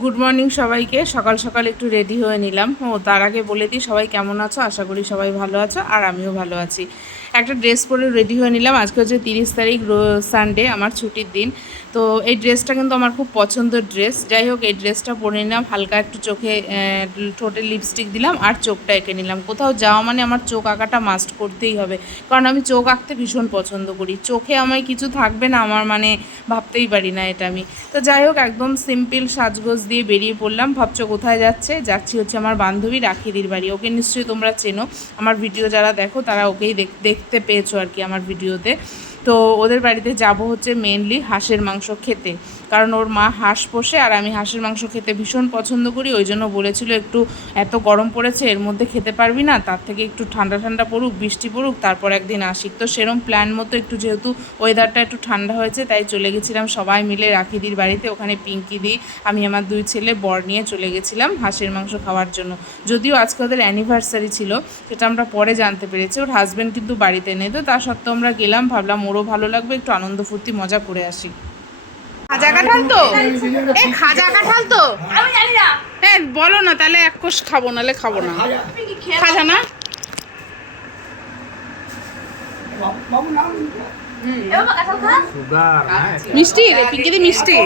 Good morning সবাইকে। সকাল সকাল একটু রেডি হয়ে নিলাম। তার আগে বলে দিই সবাই কেমন আছো, আশা করি সবাই ভালো আছো আর আমিও ভালো আছি। একটা ড্রেস পরে রেডি হয়ে নিলাম। আজকে হচ্ছে 30 তারিখ, সানডে, আমার ছুটির দিন। তো এই ড্রেসটা কিন্তু আমার খুব পছন্দের ড্রেস। যাই হোক, এই ড্রেসটা পরে নিলাম, হালকা একটু চোখে ঠোঁটে লিপস্টিক দিলাম আর চোখটা এঁকে নিলাম। কোথাও যাওয়া মানে আমার চোখ আঁকাটা মাস্ট করতেই হবে, কারণ আমি চোখ আঁকতে ভীষণ পছন্দ করি। চোখে আমার কিছু থাকবে না আমার মানে ভাবতেই পারি না এটা আমি। তো যাই হোক, একদম সিম্পল সাজগোজ দিয়ে বেরিয়ে পড়লাম। ভাবছো কোথায় যাচ্ছি হচ্ছে আমার বান্ধবী রাখিদির বাড়ি। ওকে নিশ্চয়ই তোমরা চেনো, আমার ভিডিও যারা দেখো তারা ওকেই দেখতে পেয়েছো আর কি আমার ভিডিওতে। তো ওদের বাড়িতে যাব হচ্ছে মেনলি হাঁসের মাংস খেতে, কারণ ওর মা হাঁস পোষে আর আমি হাঁসের মাংস খেতে ভীষণ পছন্দ করি। ওই জন্য বলেছিল একটু এত গরম পড়েছে এর মধ্যে খেতে পারবি না, তার থেকে একটু ঠান্ডা ঠান্ডা পড়ুক, বৃষ্টি পড়ুক, তারপর একদিন আসিক। তো সেরকম প্ল্যান মতো একটু যেহেতু ওয়েদারটা একটু ঠান্ডা হয়েছে তাই চলে গেছিলাম সবাই মিলে রাখিদির বাড়িতে। ওখানে পিঙ্কি দি, আমি, আমার 2 ছেলে, বর নিয়ে চলে গেছিলাম হাঁসের মাংস খাওয়ার জন্য। যদিও আজকে ওদের অ্যানিভার্সারি ছিল, সেটা আমরা পরে জানতে পেরেছি। ওর হাজব্যান্ড কিন্তু বাড়িতে নেই, তো তা সত্ত্বেও আমরা গেলাম, ভাবলাম ওরও ভালো লাগবে, একটু আনন্দ ফুর্তি মজা করে আসি। খাজা কাঁঠাল তো, খাজা কাঁঠাল তো হ্যাঁ বলো না, তাহলে এক কোষ খাবো, নাহলে খাবো না। খাজা না মিষ্টি রে পিঙ্কিদি, মিষ্টি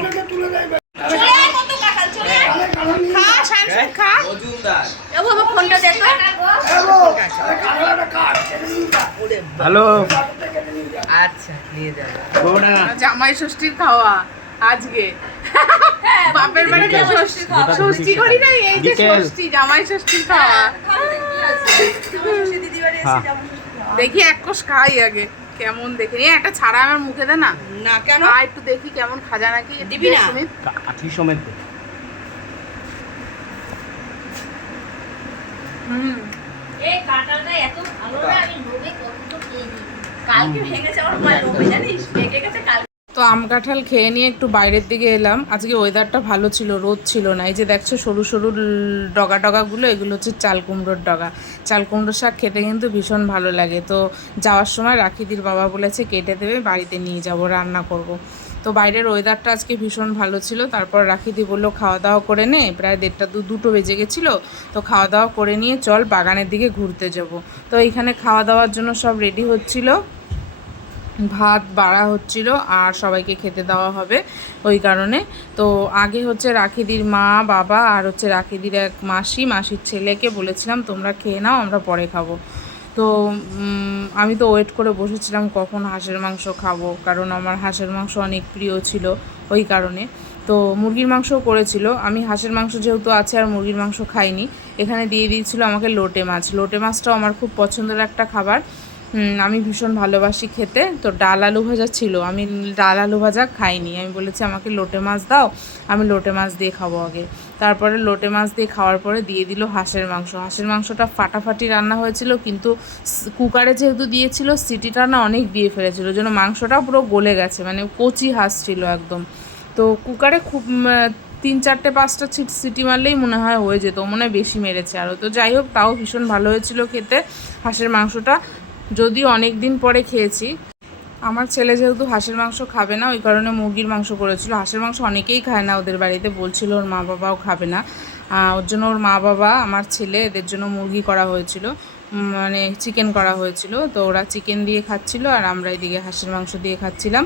হ্যালো, আচ্ছা নিয়ে যাবো। জামাই ষষ্ঠীর খাওয়া আজকে বাপের বাড়িতে ষষ্ঠী করি নাই, এই যে ষষ্ঠী, জামাই ষষ্ঠীর খাওয়া। দেখি এক কোষ খাই আগে, কেমন দেখে নিয়ে একটা ছাড়া আমার মুখে দে না। না কেন? একটু দেখি কেমন খাজা নাকি, দিবি না? কাঠি সমেত দে। এই কাঁঠালটা এত ভালো না, আমি লোভে কত খেয়ে নিই। কালকে ভেঙেছে আমার মায়ের লোভে, জানিস, ভেঙে গেছে কাল। তো আম কাঁঠাল খেয়ে নিয়ে একটু বাইরের দিকে এলাম। আজকে ওয়েদারটা ভালো ছিল, রোদ ছিল না। এই যে দেখছো সরু সরু ডগা ডগাগুলো, এগুলো হচ্ছে চাল কুমড়োর ডগা। চাল কুমড়োর শাক খেতে কিন্তু ভীষণ ভালো লাগে। তো যাওয়ার সময় রাখিদির বাবা বলেছে কেটে দেবে, বাড়িতে নিয়ে যাব, রান্না করব। তো বাইরের ওয়েদারটা আজকে ভীষণ ভালো ছিল। তারপর রাখিদি বললো খাওয়া দাওয়া করে নে, প্রায় 1:30-2 বেজে গেছিলো। তো খাওয়া দাওয়া করে নিয়ে চল বাগানের দিকে ঘুরতে যাব। তো এইখানে খাওয়া দাওয়ার জন্য সব রেডি হচ্ছিল, ভাত বাড়া হচ্ছিল আর সবাইকে খেতে দেওয়া হবে ওই কারণে। তো আগে হচ্ছে রাখিদির মা, বাবা আর হচ্ছে রাখিদির এক মাসির ছেলেকে বলেছিলাম তোমরা খেয়ে নাও, আমরা পরে খাবো। তো আমি তো ওয়েট করে বসেছিলাম কখন হাঁসের মাংস খাবো, কারণ আমার হাঁসের মাংস অনেক প্রিয় ছিল ওই কারণে। তো মুরগির মাংসও করেছিল, আমি হাঁসের মাংস যেহেতু আছে আর মুরগির মাংস খাইনি, এখানে দিয়ে দিয়েছিল আমাকে লোটে মাছ। লোটে মাছটাও আমার খুব পছন্দের একটা খাবার, আমি ভীষণ ভালোবাসি খেতে। তো ডাল আলু ভাজা ছিল, আমি ডাল আলু ভাজা খাইনি, আমি বলেছি আমাকে লোটে মাছ দাও, আমি লোটে মাছ দিয়ে খাবো আগে। তারপরে লোটে মাছ দিয়ে খাওয়ার পরে দিয়ে দিল হাঁসের মাংস। হাঁসের মাংসটা ফাটাফাটি রান্না হয়েছিল, কিন্তু কুকারে যেহেতু দিয়েছিল সিটিটা না অনেক দিয়ে ফেলেছিল, ওই জন্য মাংসটা পুরো গলে গেছে, মানে কচি হাঁস ছিল একদম। তো কুকারে খুব 3-4-5টা সিটি মারলেই মনে হয় হয়ে যেত, মনে হয় বেশি মেরেছে আরও। তো যাই হোক, তাও ভীষণ ভালো হয়েছিল খেতে হাঁসের মাংসটা, যদিও অনেক দিন পরে খেয়েছি। আমার ছেলে যেহেতু হাঁসের মাংস খাবে না ওই কারণে মুরগির মাংস করেছিল। হাঁসের মাংস অনেকেই খায় না ওদের বাড়িতে, বলছিল ওর মা বাবাও খাবে না, ওর জন্য ওর মা বাবা, আমার ছেলে, এদের জন্য মুরগি করা হয়েছিল, মানে চিকেন করা হয়েছিল। তো ওরা চিকেন দিয়ে খাচ্ছিল আর আমরা এদিকে হাঁসের মাংস দিয়ে খাচ্ছিলাম।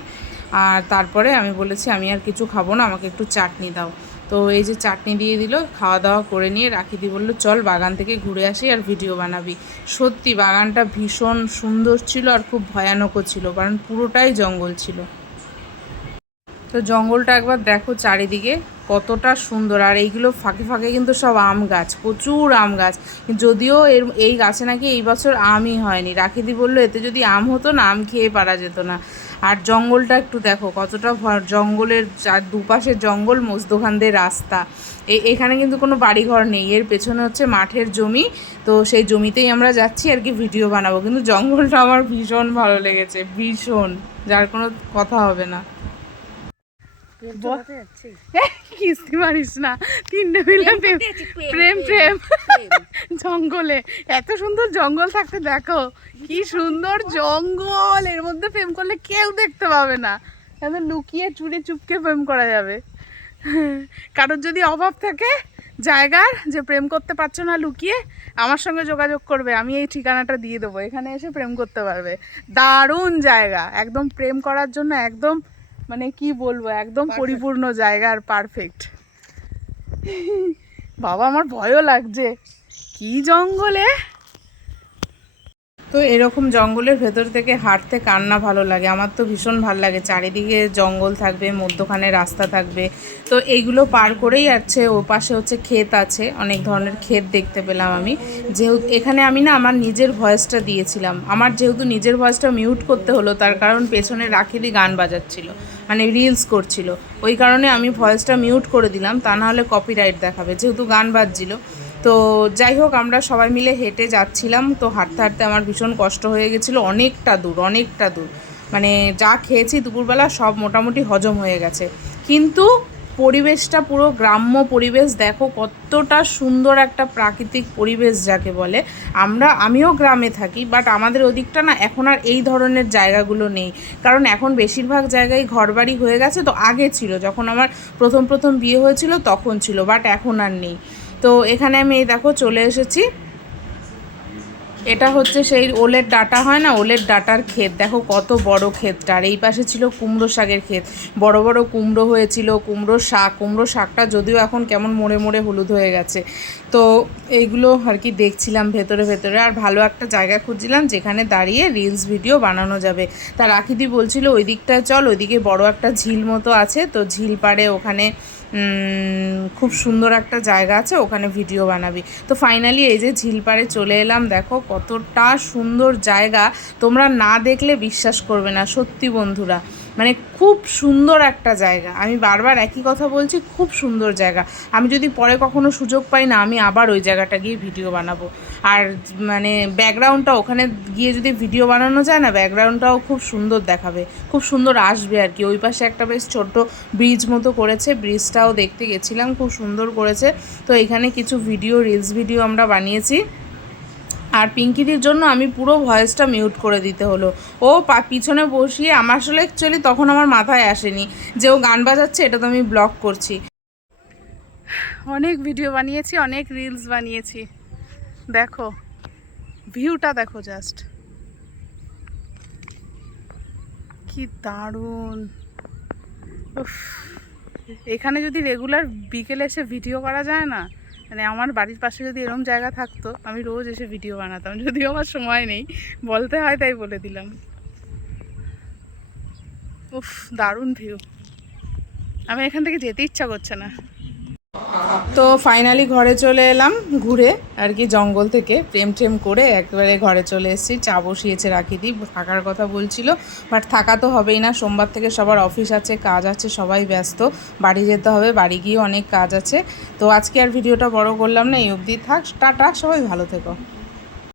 আর তারপরে আমি বলেছি আমি আর কিছু খাবো না, আমাকে একটু চাটনি দাও। তো এই যে চাটনি দিয়ে দিল। খাওয়া দাওয়া করে নিয়ে রাখিদি বললো চল বাগান থেকে ঘুরে আসি আর ভিডিও বানাবি। সত্যি বাগানটা ভীষণ সুন্দর ছিল আর খুব ভয়ানকও ছিল, কারণ পুরোটাই জঙ্গল ছিল। তো জঙ্গলটা একবার দেখো চারিদিকে কতটা সুন্দর। আর এইগুলো ফাঁকে ফাঁকে কিন্তু সব আম গাছ, প্রচুর আম গাছ। যদিও এই গাছে নাকি এই বছর আমই হয়নি। রাখিদি বললো এতে যদি আম হতো না, আম খেয়ে পারা যেত না। আর জঙ্গলটা একটু দেখো কতটা, জঙ্গলের দুপাশে জঙ্গল, মধ্যখান দিয়ে রাস্তা। এখানে কিন্তু কোনো বাড়িঘর নেই, এর পেছনে হচ্ছে মাঠের জমি। তো সেই জমিতেই আমরা যাচ্ছি আর কি ভিডিও বানাবো। কিন্তু জঙ্গলটা আমার ভীষণ ভালো লেগেছে, ভীষণ, যার কোনো কথা হবে না। কিস্তি মারিস না, 3টে মিলে প্রেম প্রেম জঙ্গলে। এত সুন্দর জঙ্গল থাকতে দেখো কি সুন্দর জঙ্গল, এর মধ্যে প্রেম করলে কেউ দেখতে পাবে না, এত লুকিয়ে চুরি চুপকে প্রেম করা যাবে। কারোর যদি অভাব থাকে জায়গার, যে প্রেম করতে পারছো না লুকিয়ে, আমার সঙ্গে যোগাযোগ করবে, আমি এই ঠিকানাটা দিয়ে দেবো, এখানে এসে প্রেম করতে পারবে। দারুণ জায়গা, একদম প্রেম করার জন্য একদম মানে কি বলবো, একদম পরিপূর্ণ জায়গা আর পারফেক্ট। বাবা আমার ভয়ও লাগছে, কি জঙ্গলে। তো এরকম জঙ্গলের ভেতর থেকে হাঁটতে কার না ভালো লাগে, আমার তো ভীষণ ভালো লাগে। চারিদিকে জঙ্গল থাকবে, মধ্যখানে রাস্তা থাকবে, তো এইগুলো পার করেই আছে। ও পাশে হচ্ছে ক্ষেত আছে, অনেক ধরনের ক্ষেত দেখতে পেলাম আমি। যেহেতু এখানে আমি না আমার নিজের ভয়েসটা দিয়েছিলাম, আমার যেহেতু নিজের ভয়েসটা মিউট করতে হলো, তার কারণ পেছনে রাখিদি গান বাজাচ্ছিল, মানে রিলস করছিল, ওই কারণে আমি ভয়েসটা মিউট করে দিলাম, তা নাহলে কপিরাইট দেখাবে, যেহেতু গান বাজছিল। তো যাই হোক, আমরা সবাই মিলে হেঁটে যাচ্ছিলাম। তো হাঁটতে হাঁটতে আমার ভীষণ কষ্ট হয়ে গেছিলো, অনেকটা দূর, মানে যা খেয়েছি দুপুরবেলা সব মোটামুটি হজম হয়ে গেছে। কিন্তু পরিবেশটা পুরো গ্রাম্য পরিবেশ, দেখো কতটা সুন্দর একটা প্রাকৃতিক পরিবেশ যাকে বলে। আমিও গ্রামে থাকি, বাট আমাদের ওদিকটা না এখন আর এই ধরনের জায়গাগুলো নেই, কারণ এখন বেশিরভাগ জায়গায় ঘরবাড়ি হয়ে গেছে। তো আগে ছিল, যখন আমার প্রথম বিয়ে হয়েছিল তখন ছিল, বাট এখন আর নেই। তো এখানে আমি এই দেখো চলে এসেছি, এটা হচ্ছে সেই ওলের ডাঁটা হয় না, ওলের ডাঁটার ক্ষেত, দেখো কত বড় ক্ষেতটা। আর এই পাশে ছিল কুমড়ো শাকের ক্ষেত, বড় বড় কুমড়ো হয়েছিল, কুমড়ো শাকটা যদিও এখন কেমন মরে মরে হলুদ হয়ে গেছে। তো এইগুলো আর কি দেখছিলাম ভেতরে। আর ভালো একটা জায়গা খুঁজছিলাম যেখানে দাঁড়িয়ে রিলস ভিডিও বানানো যাবে। তা রাখিদি বলছিল ওই দিকটায় চল, ওইদিকে বড় একটা ঝিল মতো আছে, তো ঝিল পাড়ে ওখানে খুব সুন্দর একটা জায়গা আছে, ওখানে ভিডিও বানাবি। তো ফাইনালি এই যে ঝিল পাড়ে চলে এলাম, দেখো কতটা সুন্দর জায়গা, তোমরা না দেখলে বিশ্বাস করবে না সত্যি বন্ধুরা, মানে খুব সুন্দর একটা জায়গা। আমি বারবার একই কথা বলছি, খুব সুন্দর জায়গা। আমি যদি পরে কখনো সুযোগ পাই না, আমি আবার ওই জায়গাটা গিয়ে ভিডিও বানাবো। আর মানে ব্যাকগ্রাউন্ডটা ওখানে গিয়ে যদি ভিডিও বানানো যায় না, ব্যাকগ্রাউন্ডটাও খুব সুন্দর দেখাবে, খুব সুন্দর আসবে আর কি। ওই পাশে একটা বেশ ছোট্ট ব্রিজ মতো করেছে, ব্রিজটাও দেখতে গেছিলাম, খুব সুন্দর করেছে। তো এখানে কিছু রিলস ভিডিও আমরা বানিয়েছি। আর পিঙ্কিদির জন্য আমি পুরো ভয়েসটা মিউট করে দিতে হলো, ও পিছনে বসিয়ে, আমার আসলে অ্যাকচুয়ালি তখন আমার মাথায় আসেনি যে ও গান বাজাচ্ছে, এটা তো আমি ব্লগ করছি। অনেক ভিডিও বানিয়েছি, অনেক রিলস বানিয়েছি, দেখো ভিউটা দেখো জাস্ট, কি দারুণ। এখানে যদি রেগুলার বিকেলে এসে ভিডিও করা যায় না, মানে আমার বাড়ির পাশে যদি এরকম জায়গা থাকতো, আমি রোজ এসে ভিডিও বানাতাম, যদিও আমার সময় নেই, বলতে হয় তাই বলে দিলাম। উফ, দারুণ ভিউ, আমি এখান থেকে যেতে ইচ্ছা করছে না। তো ফাইনালি ঘরে চলে এলাম ঘুরে আর কি, জঙ্গল থেকে প্রেম করে একবারে ঘরে চলে এসেছি। চা বসিয়েছে রাখিদি, থাকার কথা বলছিল, বাট থাকা তো হবেই না, সোমবার থেকে সবার অফিস আছে, কাজ আছে, সবাই ব্যস্ত, বাড়ি যেতে হবে, বাড়ি গিয়ে অনেক কাজ আছে। তো আজকে আর ভিডিওটা বড় করলাম না, এই অবধি থাক, টাটা, সবাই ভালো থেকো।